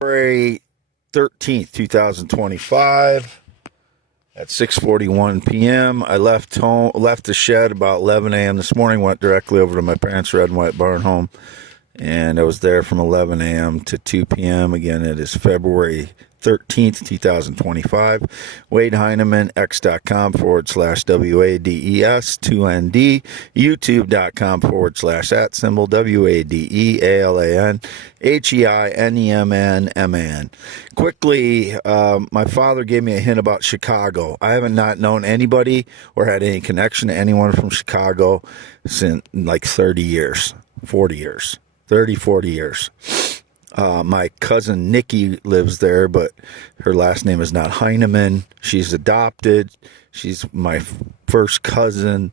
February 13th, 2025 at 6:41 p.m. I left the shed about 11 a.m. this morning, went directly over to my parents' red and white barn home, and I was there from 11 a.m. to 2 p.m. Again, it is February 13th, 2025. Wade Heineman, x.com/WADES2ND, youtube.com/@ WADEALANHEINEMNMAN. Quickly, my father gave me a hint about Chicago. I haven't not known anybody or had any connection to anyone from Chicago since like 30 years, 40 years, 30, 40 years. My cousin Nikki lives there, but her last name is not Heineman. She's adopted. She's my first cousin.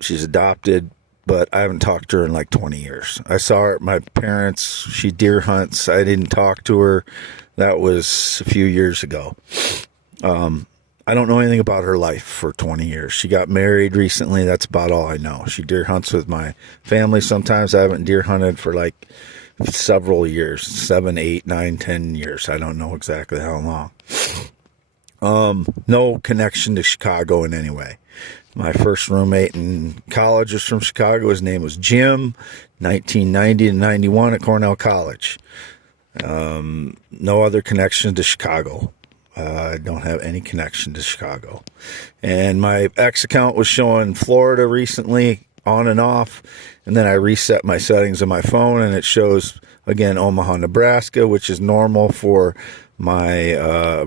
She's adopted, but I haven't talked to her in like 20 years. I saw her at my parents. She deer hunts. I didn't talk to her. That was a few years ago. I don't know anything about her life for 20 years. She got married recently. That's about all I know. She deer hunts with my family. Sometimes I haven't deer hunted for like several years, 7, 8, 9, 10 years. I don't know exactly how long. No connection to Chicago in any way. My first roommate in college was from Chicago. His name was Jim, 1990 to 91 at Cornell College. No other connection to Chicago. I don't have any connection to Chicago. And my X account was showing Florida recently, on and off, and then I reset my settings on my phone and it shows again Omaha, Nebraska, which is normal for my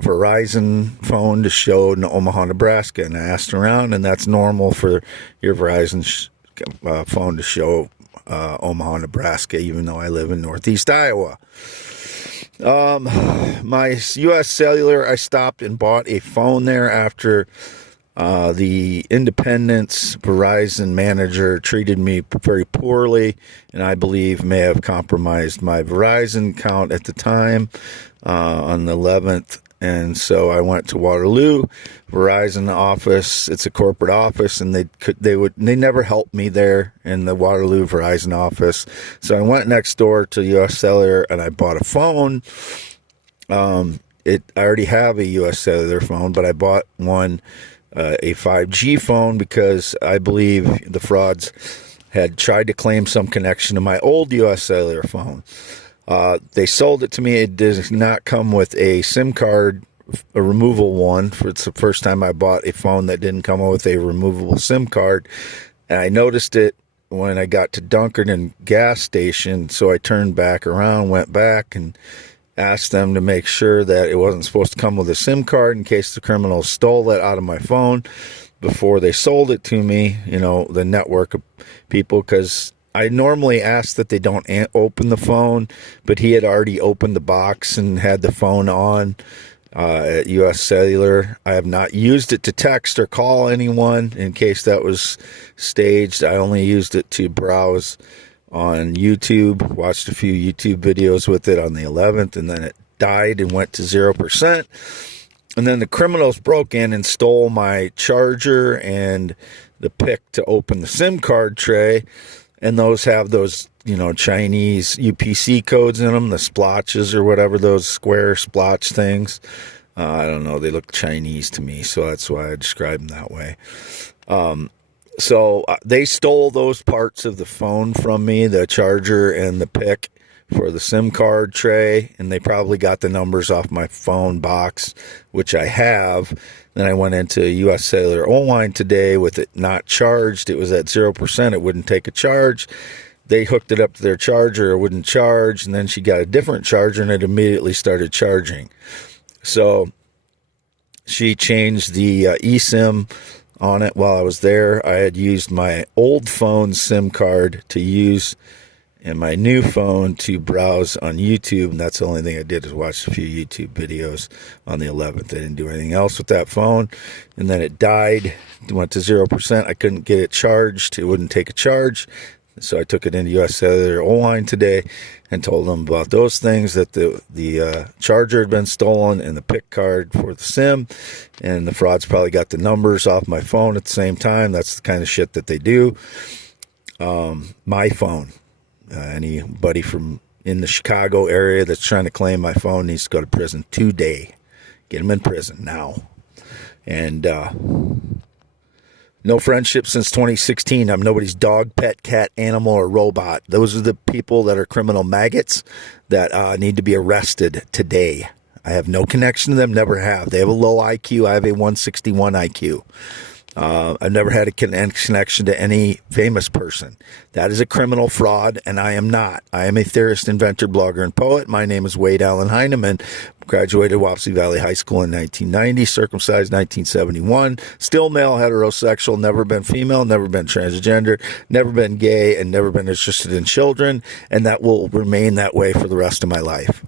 Verizon phone to show Omaha, Nebraska. And I asked around, and that's normal for your Verizon phone to show Omaha, Nebraska, even though I live in Northeast Iowa. My US Cellular, I stopped and bought a phone there after the Independence Verizon manager treated me very poorly, and I believe may have compromised my Verizon account at the time on the 11th. And so I went to Waterloo Verizon office. It's a corporate office, and they never helped me there in the Waterloo Verizon office. So I went next door to US Cellular and I bought a phone. I already have a US Cellular phone, but I bought one. A 5G phone because I believe the frauds had tried to claim some connection to my old US Cellular phone. They sold it to me. It does not come with a SIM card, a removable one. It's the first time I bought a phone that didn't come with a removable SIM card. And I noticed it when I got to Dunkerton gas station, so I turned back around, went back, and asked them to make sure that it wasn't supposed to come with a SIM card in case the criminals stole that out of my phone before they sold it to me, the network of people, because I normally ask that they don't open the phone, but he had already opened the box and had the phone on at US Cellular. I have not used it to text or call anyone in case that was staged. I only used it to browse on YouTube, watched a few YouTube videos with it on the 11th, and then it died and went to 0%. And then the criminals broke in and stole my charger and the pick to open the SIM card tray. And those have those, Chinese UPC codes in them, the splotches or whatever, those square splotch things. I don't know. They look Chinese to me, so that's why I describe them that way. So they stole those parts of the phone from me, the charger and the pick for the SIM card tray, and they probably got the numbers off my phone box, which I have. Then I went into US Cellular online today with it not charged. It was at 0%. It wouldn't take a charge. They hooked it up to their charger. It wouldn't charge, and then she got a different charger, and it immediately started charging. So she changed the eSIM on it while I was there. I had used my old phone SIM card to use in my new phone to browse on YouTube, and that's the only thing I did is watch a few YouTube videos on the 11th. I didn't do anything else with that phone, and then it died. It went to 0%. I couldn't get it charged. It wouldn't take a charge, so I took it into US Cellular online today and told them about those things, that the charger had been stolen and the pick card for the SIM, and the frauds probably got the numbers off my phone at the same time. That's the kind of shit that they do. My phone. Anybody from in the Chicago area that's trying to claim my phone needs to go to prison today. Get him in prison now. And no friendship since 2016. I'm nobody's dog, pet, cat, animal, or robot. Those are the people that are criminal maggots that need to be arrested today. I have no connection to them, never have. They have a low IQ. I have a 161 IQ. I've never had a connection to any famous person. That is a criminal fraud, and I am not. I am a theorist, inventor, blogger, and poet. My name is Wade Allen Heineman. Graduated Wapsie Valley High School in 1990, circumcised 1971, still male, heterosexual, never been female, never been transgender, never been gay, and never been interested in children, and that will remain that way for the rest of my life.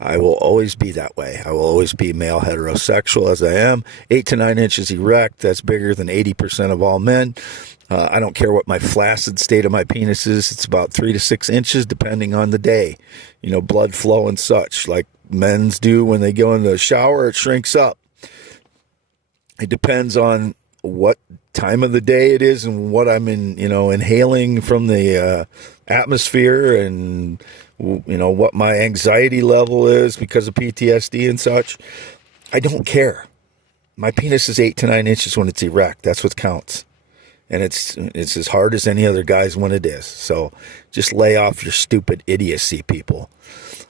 I will always be that way. I will always be male heterosexual as I am. 8 to 9 inches erect. That's bigger than 80% of all men. I don't care what my flaccid state of my penis is. It's about 3 to 6 inches depending on the day. You know, blood flow and such. Like men's do when they go in the shower, it shrinks up. It depends on what time of the day it is and what I'm inhaling from the atmosphere, and what my anxiety level is because of PTSD and such. I don't care. My penis is 8 to 9 inches when it's erect. That's what counts. And it's as hard as any other guy's when it is. So just lay off your stupid idiocy, people.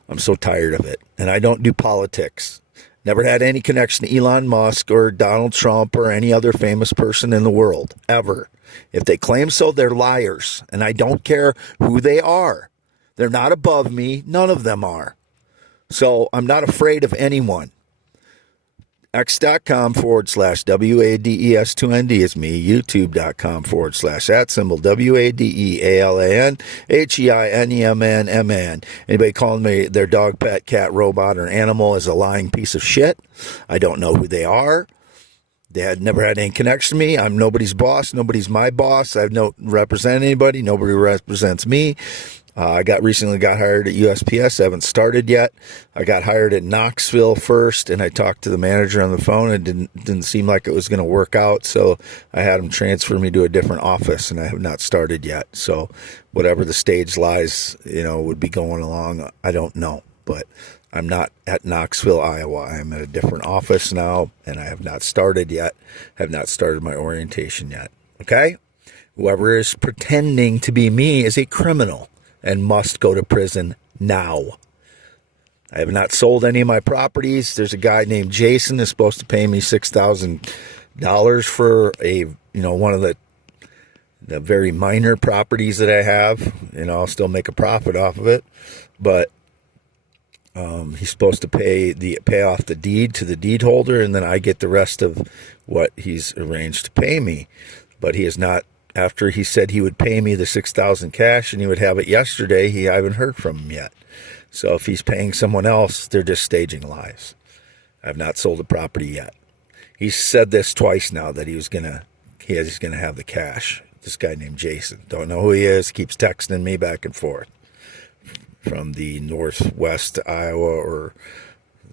I'm so tired of it. And I don't do politics. Never had any connection to Elon Musk or Donald Trump or any other famous person in the world, ever. If they claim so, they're liars. And I don't care who they are. They're not above me. None of them are. So I'm not afraid of anyone. X.com/WADES2ND is me. YouTube.com /WADEALANHEINEMNMN. Anybody calling me their dog, pet, cat, robot, or animal is a lying piece of shit. I don't know who they are. They had never had any connection to me. I'm nobody's boss. Nobody's my boss. I don't represent anybody. Nobody represents me. I recently got hired at USPS. I haven't started yet. I got hired at Knoxville first, and I talked to the manager on the phone. It didn't seem like it was going to work out, so I had him transfer me to a different office, and I have not started yet. So whatever the stage lies, would be going along, I don't know. But I'm not at Knoxville, Iowa. I'm at a different office now, and I have not started yet. Have not started my orientation yet. Okay? Whoever is pretending to be me is a criminal and must go to prison now. I have not sold any of my properties. There's a guy named Jason that's supposed to pay me $6,000 for one of the very minor properties that I have. I'll still make a profit off of it, but he's supposed to pay off the deed to the deed holder, and then I get the rest of what he's arranged to pay me. But he has not. After he said he would pay me the $6,000 cash and he would have it yesterday, I haven't heard from him yet. So if he's paying someone else, they're just staging lies. I've not sold the property yet. He's said this twice now that he's gonna have the cash. This guy named Jason, don't know who he is, keeps texting me back and forth from the northwest Iowa or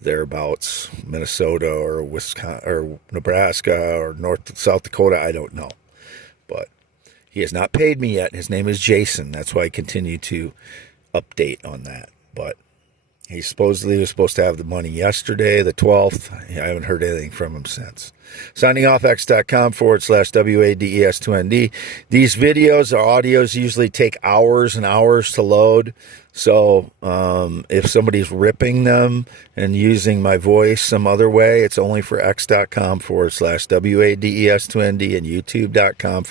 thereabouts, Minnesota or Wisconsin or Nebraska or South Dakota. I don't know, but he has not paid me yet. His name is Jason. That's why I continue to update on that. But he supposedly was supposed to have the money yesterday, the 12th. I haven't heard anything from him since. Signing off, X.com /WADES2ND. These videos or audios usually take hours and hours to load. So if somebody's ripping them and using my voice some other way, it's only for X.com /WADES2ND and YouTube.com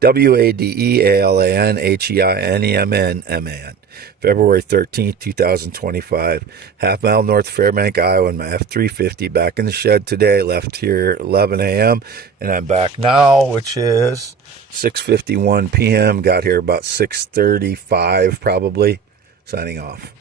/WADEALANHEINEMNMN. February 13th, 2025. Half mile north of Fairbank, Iowa, in my F-350. Back in the shed today. Left here 11 a.m. And I'm back now, which is 6:51 p.m. Got here about 6:35 probably. Signing off.